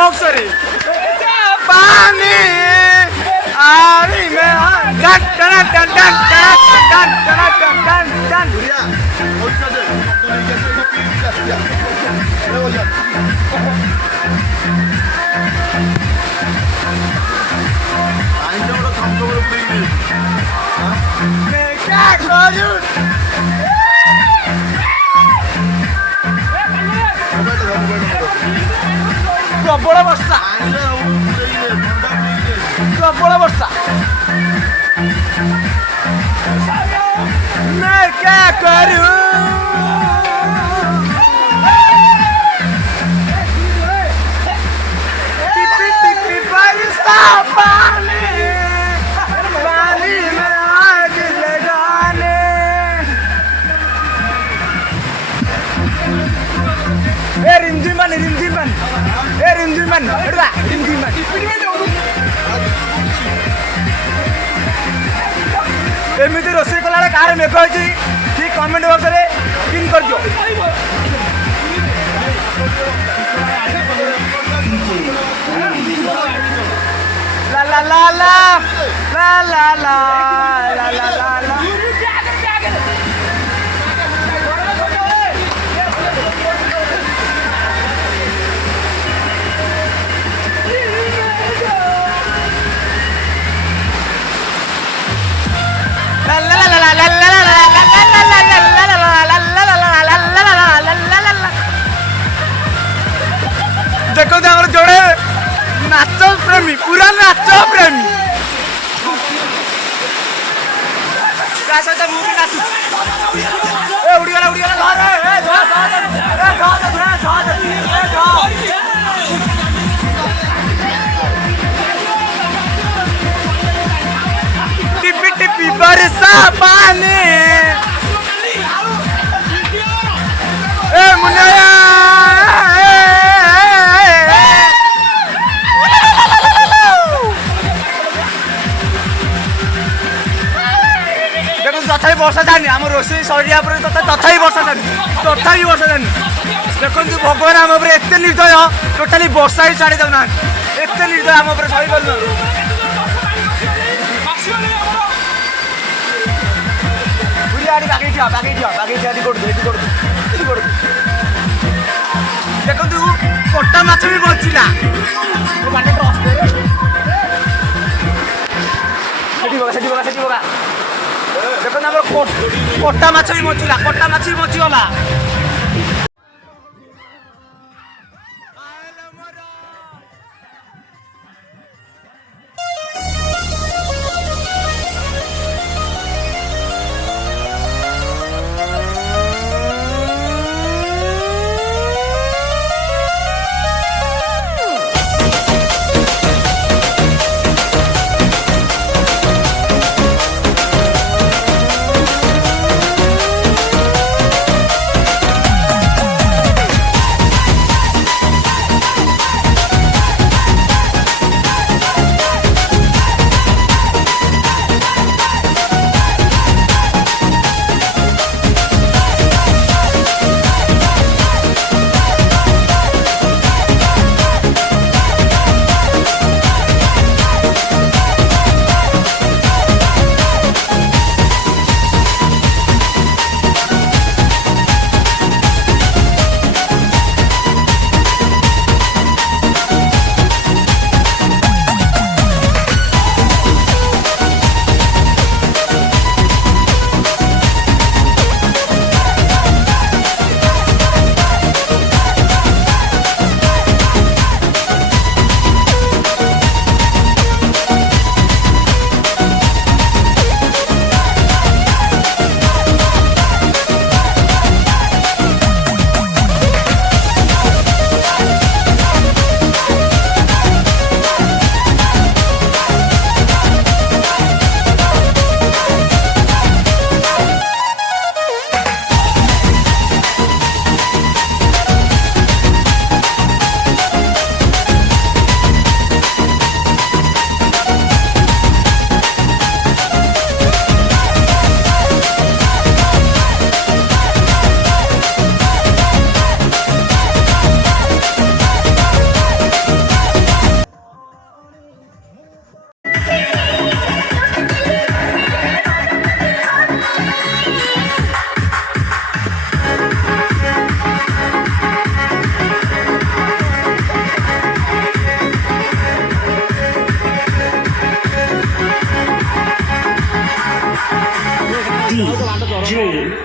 Boxer पानी आरी में done done done done done done done done done मैं क्या करूं प्रबल वर्षा प्रबल वर्षा मैं क्या करूं टिपी टिपी बरसा पानी पानी में आग लगाने रिमझिमन रिमझिमन रिमझिमन रिमझिमन एमती रोषे कला कार मेघ होती ठीक कमेंट बॉक्स में पिन कर दियो ला ला ला ला ला ला ला ला ला ला ला देखो जोड़े नाच प्रेमी पूरा नाच प्रेमी टिपी टिपी बरसा पानी मुन्नाया तथा वर्षा जानी आम रोषे सरिया तथा वर्षा जानी तथा वर्षा जानी देखो भगवान आम एत निर्दय टोटाली वर्षा ही छाड़ी दौना एत निर्दय आम सही पार देखो कटा माछ भी बचिला देखो कटा माछ भी बचिला कटा माछ भी बचिगला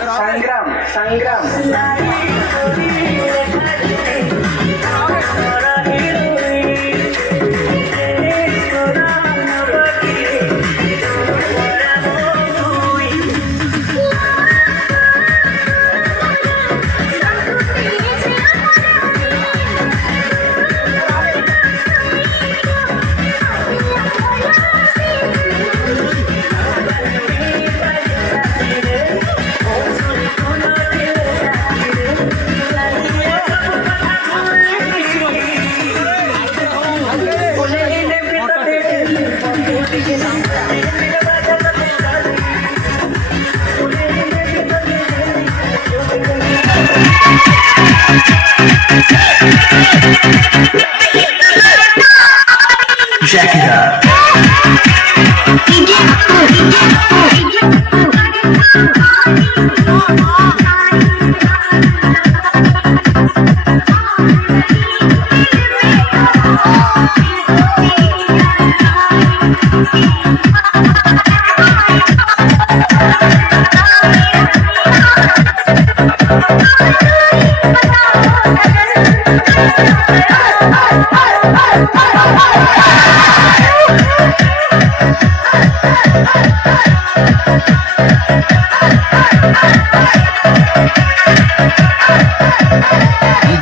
संग्राम संग्राम Jack it up.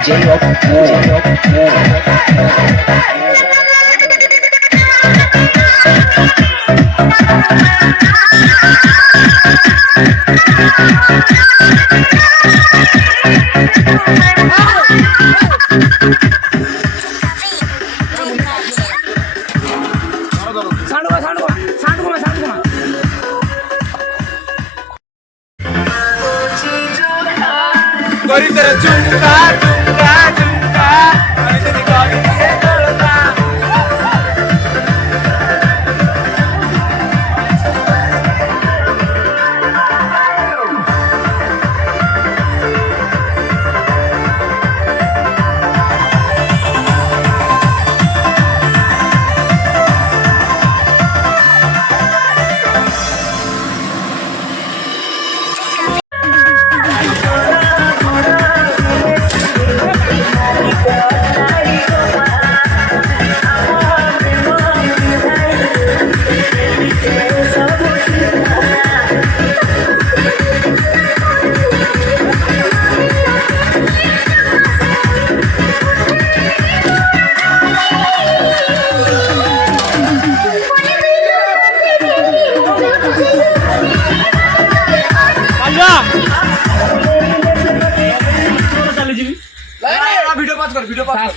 DJ of गरी तेरे झुमका झुमका झुमका मैं तेरी गरी दिए तोड़ता वीडियो पास कर वीडियो पास